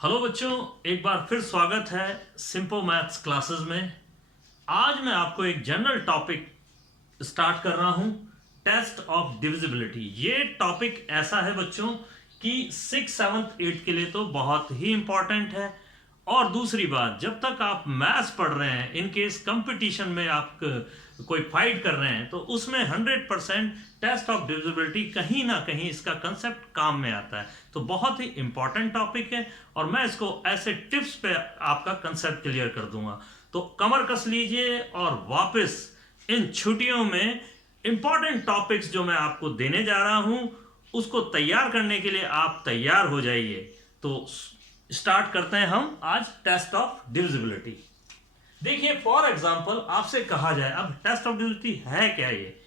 Hello बच्चों, एक बार फिर स्वागत है सिंपल मैथ्स क्लासेस में। आज मैं आपको एक जनरल टॉपिक स्टार्ट कर रहा हूं, टेस्ट ऑफ डिविजिबिलिटी। ये टॉपिक ऐसा है बच्चों कि 6, 7, 8 के लिए तो बहुत ही इंपॉर्टेंट है। और दूसरी बात, जब तक आप मैथ्स पढ़ रहे हैं, इन केस कंपटीशन में आप कोई फाइट कर रहे हैं, तो उसमें 100% टेस्ट ऑफ डिविजिबिलिटी कहीं ना कहीं इसका कंसेप्ट काम में आता है। तो बहुत ही इंपॉर्टेंट टॉपिक है और मैं इसको ऐसे टिप्स पे आपका कंसेप्ट क्लियर कर दूंगा। तो कमर कस लीजिए और वापस इन छुट्टियों में इंपॉर्टेंट टॉपिक्स जो मैं आपको देने जा रहा हूं, उसको तैयार करने के लिए आप तैयार हो जाइए। तो स्टार्ट करते हैं हम आज टेस्ट ऑफ डिविजिबिलिटी। देखिए, फॉर एग्जांपल आपसे कहा जाए, अब टेस्ट ऑफ डिविजिबिलिटी है क्या ये।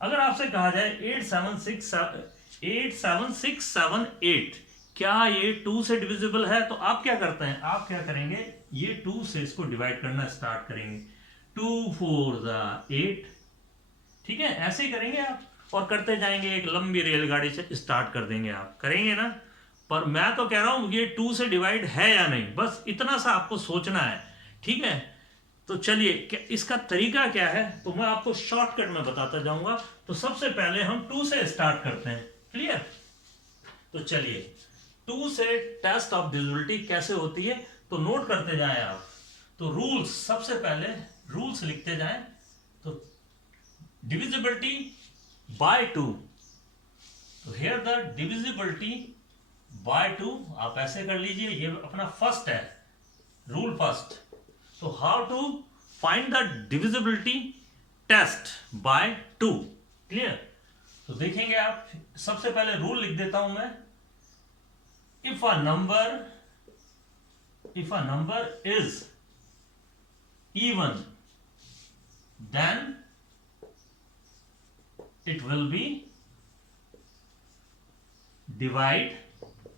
अगर आपसे कहा जाए 87678 क्या ये 2 से डिविजिबल है, तो आप क्या करते हैं, आप क्या करेंगे, ये 2 से इसको डिवाइड करना स्टार्ट करेंगे। 2 4 8, ठीक है, ऐसे ही करेंगे आप और करते जाएंगे, एक लंबी रेलगाड़ी से स्टार्ट कर देंगे। आप करेंगे ना। पर मैं तो कह रहा हूं ये 2 से डिवाइड है या नहीं, बस इतना सा आपको सोचना है, ठीक है। तो चलिए, क्या इसका तरीका क्या है, तो मैं आपको शॉर्टकट में बताता जाऊंगा। तो सबसे पहले हम 2 से स्टार्ट करते हैं, क्लियर। तो चलिए, 2 से टेस्ट ऑफ डिविजिबिलिटी कैसे होती है, तो नोट करते जाएं आप। तो रूल्स, सबसे पहले रूल्स लिखते जाएं। तो डिविजिबिलिटी बाय 2, तो हियर द डिविजिबिलिटी बाय 2 आप ऐसे कर लीजिए, ये अपना फर्स्ट है, रूल फर्स्ट। तो how to find the divisibility test by 2, clear. तो देखेंगे आप, सबसे पहले रूल लिख देता हूं मैं। If a number is even then it will be divide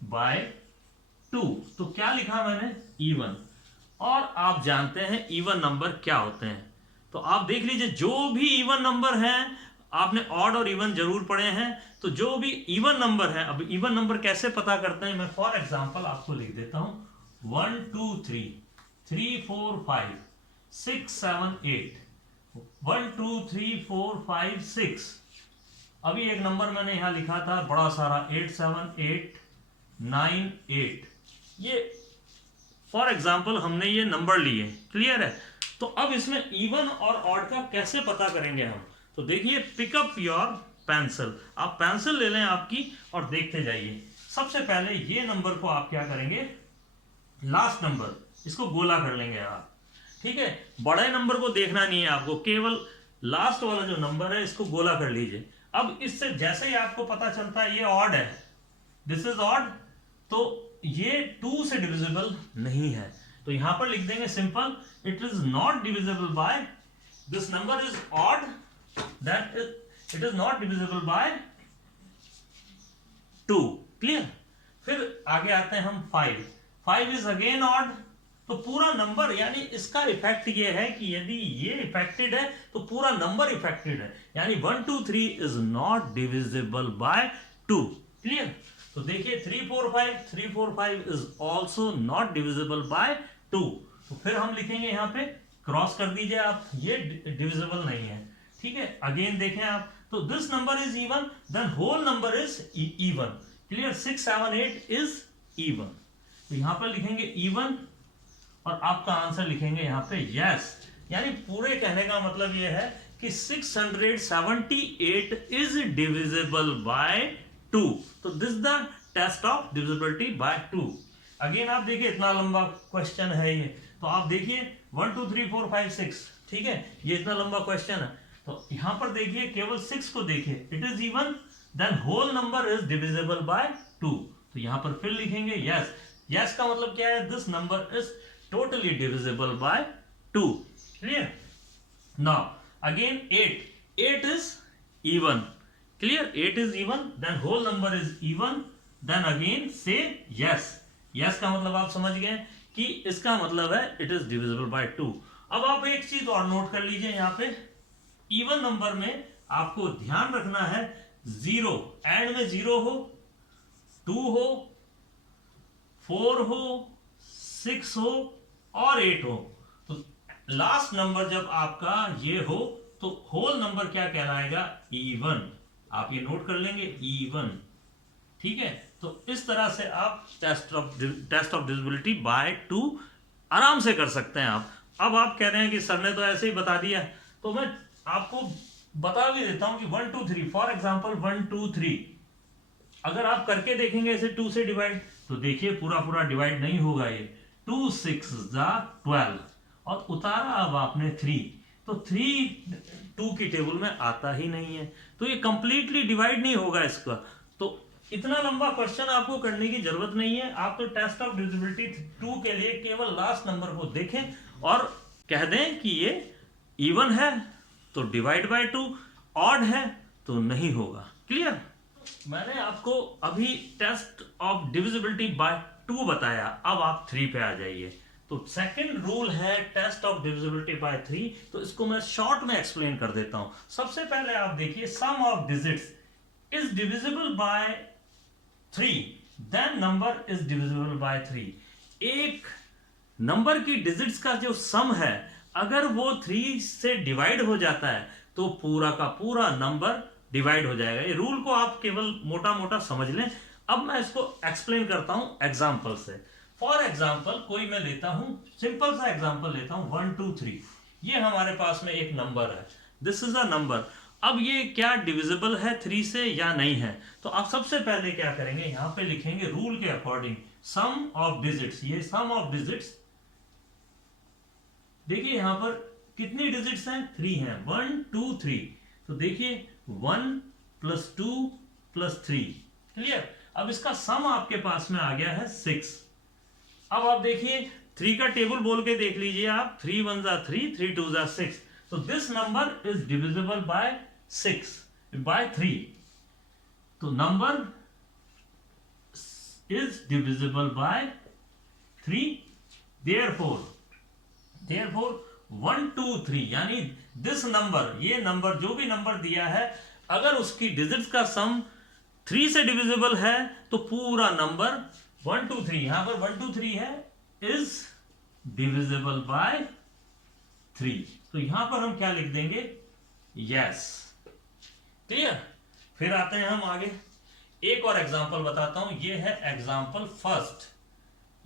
by 2। तो क्या लिखा मैंने, इवन। और आप जानते हैं इवन नंबर क्या होते हैं, तो आप देख लीजिए, जो भी इवन नंबर हैं, आपने ऑड और इवन जरूर पढ़े हैं, तो जो भी इवन नंबर है, अब इवन नंबर कैसे पता करते हैं, मैं फॉर एग्जांपल आपको लिख देता हूं। 1 2 3 3 4 5 6 7 8, 1 2 3 4 5 6। अभी एक नंबर मैंने यहां लिखा था बड़ा सारा, 8 7 8 9 8। ये फॉर एग्जाम्पल हमने ये नंबर लिए, क्लियर है। तो अब इसमें इवन और ऑड का कैसे पता करेंगे हम, तो देखिए, पिकअप योर पेंसिल, आप पेंसिल ले लें आपकी और देखते जाइए। सबसे पहले ये नंबर को आप क्या करेंगे, लास्ट नंबर, इसको गोला कर लेंगे आप, ठीक है। बड़े नंबर को देखना नहीं है आपको, केवल लास्ट वाला जो नंबर है इसको गोला कर लीजिए। अब इससे जैसे ही आपको पता चलता है ये ऑड है, दिस इज ऑड, तो ये 2 से डिविजिबल नहीं है, तो यहां पर लिख देंगे simple, it is not divisible by, this number is odd, that it is not divisible by 2, clear. फिर आगे आते हैं हम 5 इज अगेन ऑड, तो पूरा नंबर, यानी इसका इफेक्ट ये है कि यदि ये इफेक्टेड है तो पूरा नंबर इफेक्टेड है, यानी 1 2 3 is not divisible by 2, clear. तो देखिए 3 4 5 is also not divisible by 2। तो फिर हम लिखेंगे यहां पे, क्रॉस कर दीजिए आप, ये डिविजिबल नहीं है, ठीक है। अगेन देखें आप, तो this number is even, then whole number is even, clear. 6 7 8 is even, तो यहां पर लिखेंगे इवन और आपका आंसर लिखेंगे यहां पे यस। यानी पूरे कहने का मतलब यह है कि 678 इज डिविजिबल बाय 2। तो this the test of divisibility by 2। Again आप देखिए, इतना लंबा क्वेश्चन है ये, तो आप देखिए 1 2 3 4 5 6, ठीक है, ये इतना लंबा क्वेश्चन है। तो यहां पर देखिए, केवल 6 को देखिए, it is even, then whole number is divisible by 2। तो यहां पर फिर लिखेंगे यस। यस का मतलब क्या है, this number is totally divisible by 2, clear. Now again 8 is even, clear, 8 is even, then whole number is even, then again say yes. yes का मतलब आप समझ गए कि इसका मतलब है it is divisible by 2। अब आप एक चीज और नोट कर लीजिए, यहां पे इवन नंबर में आपको ध्यान रखना है, 0 एंड में 0 हो, 2 हो, 4 हो, 6 हो और 8 हो, तो लास्ट नंबर जब आपका ये हो तो होल नंबर क्या कहलाएगा? इवन। आप ये नोट कर लेंगे, इवन। ठीक है, तो इस तरह से आप टेस्ट ऑफ डिविजिबिलिटी बाय 2 आराम से कर सकते हैं आप। अब आप कह रहे हैं कि सर ने तो ऐसे ही बता दिया, तो मैं आपको बता भी देता हूं कि 1 2 3, फॉर एग्जांपल 1 2 3 अगर आप करके देखेंगे ऐसे 2 से डिवाइड, तो देखिए पूरा पूरा डिवाइड नहीं होगा ये। 2 6 12 और उतारा अब आपने 3, तो 3 2 की टेबल में आता ही नहीं है, तो ये कंप्लीटली डिवाइड नहीं होगा इसका। तो इतना लंबा क्वेश्चन आपको करने की जरूरत नहीं है, आप तो टेस्ट ऑफ डिविजिबिलिटी 2 के लिए केवल लास्ट नंबर को देखें और कह दें कि ये इवन है तो डिवाइड बाय 2, ऑड है तो नहीं होगा। क्लियर? मैंने आपको अभी टेस्ट ऑफ डिविजिबिलिटी बाय 2 बताया, अब आप 3 पे आ जाइए। तो सेकंड रूल है टेस्ट ऑफ डिविजिबिलिटी बाय 3, तो इसको मैं शॉर्ट में एक्सप्लेन कर देता हूं। सबसे पहले आप देखिए, sum of digits is divisible by 3, then number is divisible by 3। एक नंबर की डिजिट्स का जो सम है, अगर वो 3 से डिवाइड हो जाता है तो पूरा का पूरा नंबर डिवाइड हो जाएगा। ये रूल को आप केवल मोटा मोटा समझ लें। अब मैं इसको एक्सप्लेन करता हूं एग्जांपल से। फॉर एग्जांपल कोई मैं लेता हूं, सिंपल सा एग्जांपल लेता हूं 1 2 3। ये हमारे पास में एक नंबर है, दिस इज अ नंबर। अब ये क्या डिविजिबल है 3 से या नहीं है? तो आप सबसे पहले क्या करेंगे, यहां पे लिखेंगे रूल के अकॉर्डिंग सम ऑफ डिजिट्स। ये सम ऑफ डिजिट्स, देखिए यहां पर कितनी डिजिट्स हैं? 3 हैं, 1 2 3। तो देखिए 1 + 2 + 3। क्लियर? अब इसका सम आपके पास में आ गया है 6। अब आप देखिए 3 का टेबल बोल के देख लीजिए आप, 3 1 = 3, 3 2 = 6। तो this number is divisible by 6 by 3। तो number is divisible by 3, therefore 1 2 3 यानी दिस नंबर, ये नंबर जो भी नंबर दिया है, अगर उसकी डिजिट्स का सम 3 से डिविजिबल है तो पूरा नंबर 1 2 3, यहां पर 1 2 3 है, इज डिविजिबल बाय 3। तो यहां पर हम क्या लिख देंगे? यस। क्लियर? फिर आते हैं हम आगे, एक और एग्जांपल बताता हूं। ये है एग्जांपल फर्स्ट,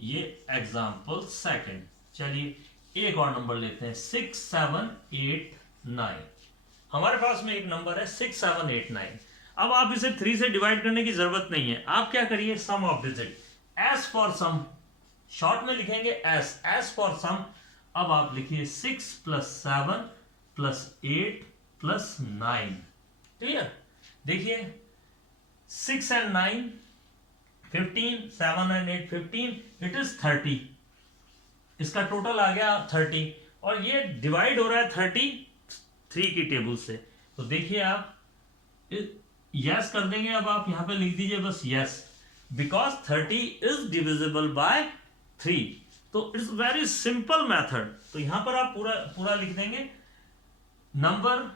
ये एग्जांपल सेकंड। चलिए एक और नंबर लेते हैं, 6 7 8 9। हमारे पास में एक नंबर है 6 7 8 9। अब आप इसे 3 से डिवाइड करने की जरूरत नहीं है, आप क्या करिए, sum of digit, S for sum, short में लिखेंगे एस फॉर सम। अब आप लिखिए 6 + 7 + 8 + 9। क्लियर? देखिए 6 and 9 15, 7 and 8 15, इट इज 30। इसका टोटल आ गया 30 और ये डिवाइड हो रहा है 33 की टेबल से। तो देखिए आप यस कर देंगे। अब आप यहां पे लिख दीजिए बस yes, because 30 is divisible by 3। तो इट्स वेरी सिंपल मेथड। तो यहां पर आप पूरा पूरा लिख देंगे, नंबर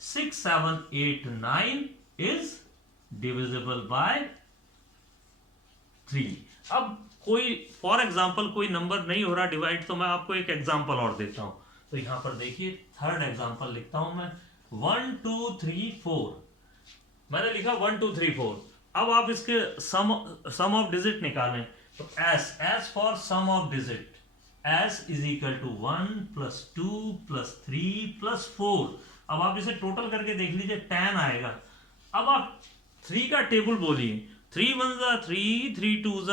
6 7 8 9 इज डिविजिबल बाय 3। अब कोई फॉर एग्जाम्पल कोई नंबर नहीं हो रहा डिवाइड, तो मैं आपको एक एग्जाम्पल और देता हूं। तो यहां पर देखिए थर्ड एग्जाम्पल लिखता हूं मैं, 1 2 3 4। मैंने लिखा 1 2 3 4। अब आप इसके सम ऑफ डिजिट निकालें, तो S for sum of digit, S = 1 + 2 + 3 + 4। अब आप इसे टोटल करके देख लीजिए 10 आएगा। अब आप 3 का टेबल बोलिए, 3 1 = 3, 3 2 =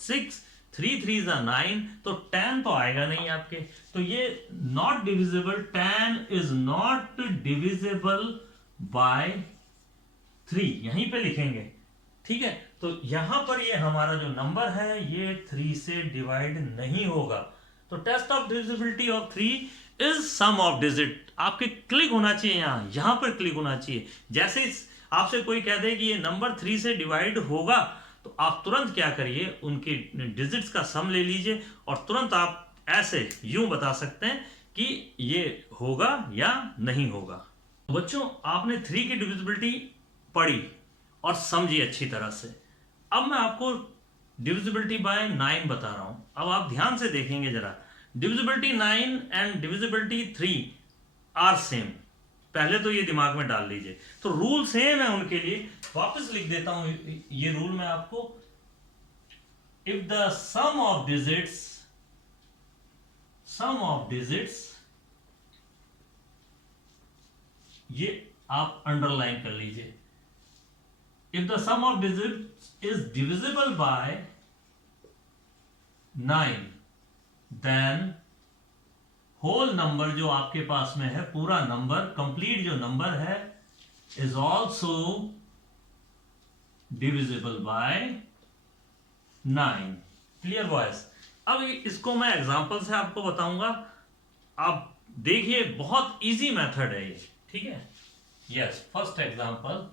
6, 3 3 = 9। तो 10 तो आएगा नहीं आपके, तो ये not divisible, 10 is not divisible by 3, यहीं पे लिखेंगे। ठीक है, तो यहां पर ये हमारा जो नंबर है ये 3 से डिवाइड नहीं होगा। तो test of divisibility of 3 is sum of digit. आपके क्लिक होना चाहिए, यहां पर क्लिक होना चाहिए। जैसे आपसे कोई कह दे कि ये नंबर 3 से डिवाइड होगा, तो आप तुरंत क्या करिए, उनके डिजिट्स का सम ले लीजिए और तुरंत आप ऐसे यूं बता सकते हैं कि ये होगा या नहीं होगा। बच्चों, आपने 3 की डिविजिबिलिटी पढ़ी और समझी अच्छी तरह से। अब मैं आपको डिविजिबिलिटी बाय 9 बता रहा हूं। अब आप ध्यान से देखेंगे जरा, divisibility 9 and divisibility 3 are same. पहले तो ये दिमाग में डाल लीजिए, तो रूल सेम है उनके लिए। वापस लिख देता हूं ये रूल मैं आपको। If the sum of digits, ये आप अंडरलाइन कर लीजिए। If the sum of digits is divisible by 9, then whole number जो आपके पास में है, पूरा नंबर, कंप्लीट जो नंबर है, is also divisible by 9। Clear boys? अब इसको मैं एग्जांपल से आपको बताऊंगा। आप देखिए, बहुत इजी मेथड है ये, ठीक है। Yes, first example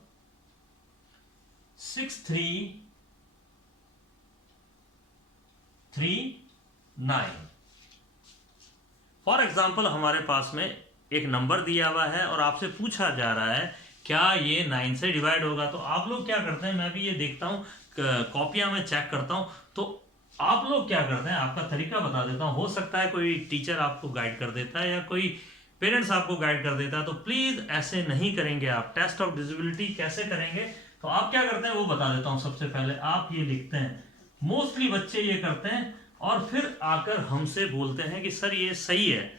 6339। For example हमारे पास में एक नंबर दिया हुआ है और आपसे पूछा जा रहा है क्या ये 9 से डिवाइड होगा। तो आप लोग क्या करते हैं, मैं भी ये देखता हूँ, कॉपियां में चेक करता हूँ, तो आप लोग क्या करते हैं, आपका तरीका बता देता हूँ। हो सकता है कोई टीचर आपको गाइड कर देता है या कोई पेरेंट्स आपको गाइड कर देता है, तो प्लीज ऐसे नहीं करेंगे आप। टेस्ट ऑफ डिविजिबिलिटी कैसे करेंगे, तो आप क्या करते हैं वो बता देता हूँ। सबसे पहले आप ये लिखते हैं, मोस्टली बच्चे ये करते हैं और फिर आकर हमसे बोलते हैं कि सर ये सही है,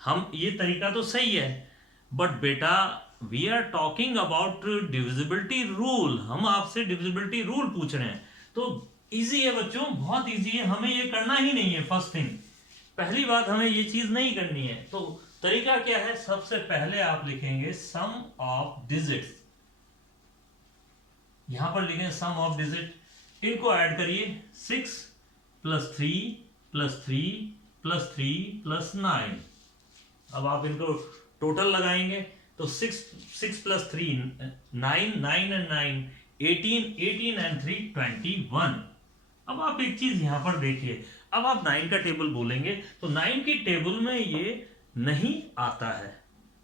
हम ये तरीका तो सही है, बट बेटा we are talking about divisibility rule, हम आपसे डिविजिबिलिटी रूल पूछ रहे हैं। तो इजी है बच्चों, बहुत इजी है, हमें ये करना ही नहीं है। फर्स्ट थिंग, पहली बात, हमें ये चीज नहीं करनी है। तो तरीका क्या है, सबसे पहले आप लिखेंगे सम ऑफ डिजिट्स, यहां पर लिखेंगे सम ऑफ डिजिट, इनको ऐड करिए। 6 + 3 + 3 + 3 + 9। अब आप इनको टोटल लगाएंगे तो 6 + 3 9, 9 and 9 18, 18 and 3 21। अब आप एक चीज यहां पर देखिए, अब आप 9 का टेबल बोलेंगे तो 9 की टेबल में ये नहीं आता है,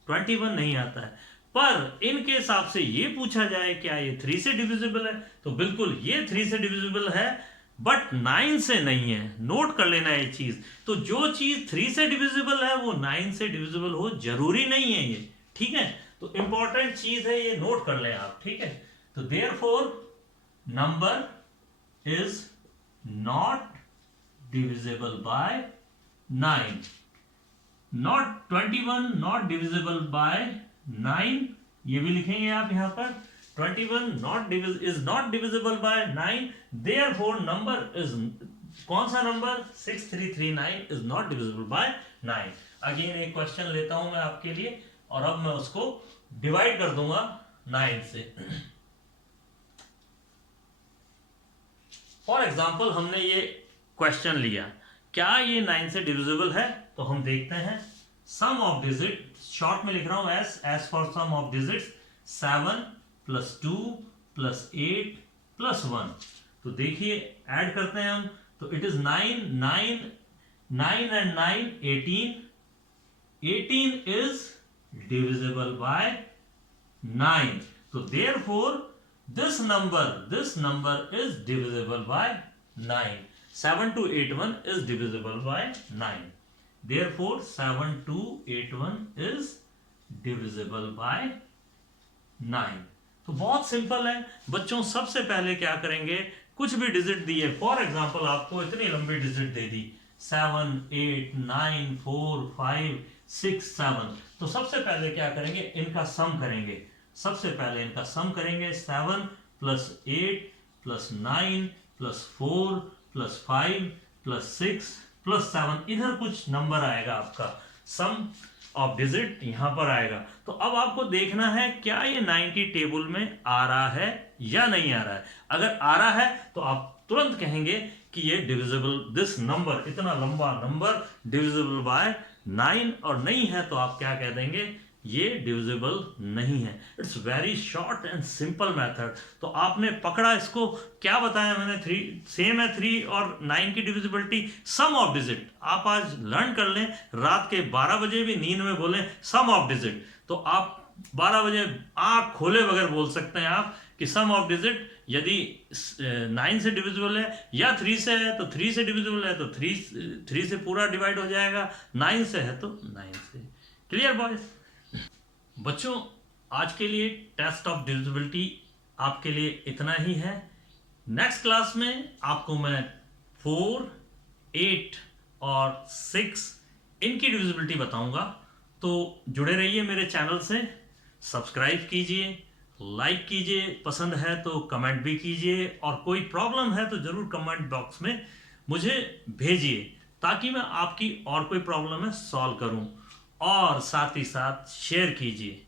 21 नहीं आता है। पर इन केस आपसे ये पूछा जाए क्या ये 3 से डिविजिबल है, तो बिल्कुल ये 3 से डिविजिबल है, बट 9 से नहीं है। नोट कर लेना ये चीज। तो जो चीज 3 से डिविजिबल है वो 9 से डिविजिबल हो जरूरी नहीं है ये, ठीक है। तो इंपॉर्टेंट चीज है ये, नोट कर लें आप, ठीक है। तो therefore number is not divisible by 9, not 21 not divisible by 9, ये भी लिखेंगे आप यहां पर। 21 is not divisible by 9, therefore number is, कौन सा number, 6339 is not divisible by 9। Again एक क्वेश्चन लेता हूं मैं आपके लिए और अब मैं उसको डिवाइड कर दूंगा 9 से। फॉर एग्जाम्पल हमने ये क्वेश्चन लिया, क्या ये 9 से डिविजिबल है, तो हम देखते हैं। सम ऑफ डिजिट, शॉर्ट में लिख रहा हूं S for sum of digits, 7 + 2 + 8 + 1। तो देखिए ऐड करते हैं हम, तो it is 9, 9 9 and 9 18, 18 is divisible by 9। तो therefore this number is divisible by 9। 7281 is divisible by 9, therefore 7281 is divisible by 9। तो बहुत सिंपल है बच्चों। सबसे पहले क्या करेंगे, कुछ भी डिजिट दिए, फॉर एग्जांपल आपको इतनी लंबी डिजिट दे दी 7 8 9 4 5 6 7, तो सबसे पहले क्या करेंगे, इनका सम करेंगे। सबसे पहले इनका सम करेंगे, 7 + 8 + 9 + 4 + 5 + 6 + 7, इधर कुछ नंबर आएगा आपका, सम ऑफ डिजिट यहां पर आएगा। तो अब आपको देखना है क्या ये 9 की टेबल में आ रहा है या नहीं आ रहा है। अगर आ रहा है तो आप तुरंत कहेंगे कि ये डिविजिबल, दिस नंबर, इतना लंबा नंबर डिविजिबल बाय 9, और नहीं है तो आप क्या कह देंगे, ये डिविजिबल नहीं है। It's very short and simple method. तो आपने पकड़ा इसको, क्या बताया मैंने, 3 सेम है, 3 और 9 की डिविजिबिलिटी, सम ऑफ डिजिट। आप आज लर्न कर लें, रात के 12 बजे भी नींद में बोलें सम ऑफ डिजिट, तो आप 12 बजे आंख खोले बगैर बोल सकते हैं आप कि सम ऑफ डिजिट यदि 9 से डिविजिबल है या 3 से है तो 3 से डिविजिबल है तो 3 से पूरा डिवाइड हो जाएगा, 9 से है तो 9 से। Clear boys? बच्चों आज के लिए टेस्ट ऑफ डिविजिबिलिटी आपके लिए इतना ही है। नेक्स्ट क्लास में आपको मैं 4, 8 और 6 इनकी डिविजिबिलिटी बताऊंगा। तो जुड़े रहिए मेरे चैनल से, सब्सक्राइब कीजिए, लाइक कीजिए, पसंद है तो कमेंट भी कीजिए, और कोई प्रॉब्लम है तो ज़रूर कमेंट बॉक्स में मुझे भेजिए ताकि मैं आपकी और कोई प्रॉब्लम है सॉल्व करूं, और साथ ही साथ शेयर कीजिए।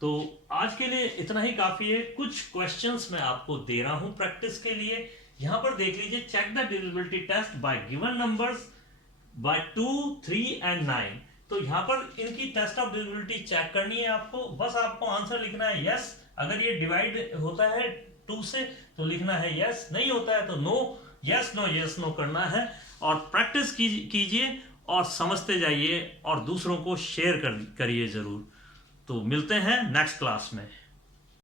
तो आज के लिए इतना ही काफ़ी है। कुछ क्वेश्चंस मैं आपको दे रहा हूं प्रैक्टिस के लिए। यहां पर देख लीजिए, check the divisibility test by given numbers by 2, 3 and 9। तो यहाँ पर इनकी टेस्ट ऑफ डिविजिबिलिटी चेक करनी है आपको। बस आपको आंसर लिखना है यस, अगर ये डिवाइड होता है 2 से तो लिखना है यस, नहीं होता है तो नो, यस नो करना है। और प्रैक्टिस कीजिए और समझते जाइए और दूसरों को शेयर करिए ज़रूर। तो मिलते हैं नेक्स्ट क्लास में।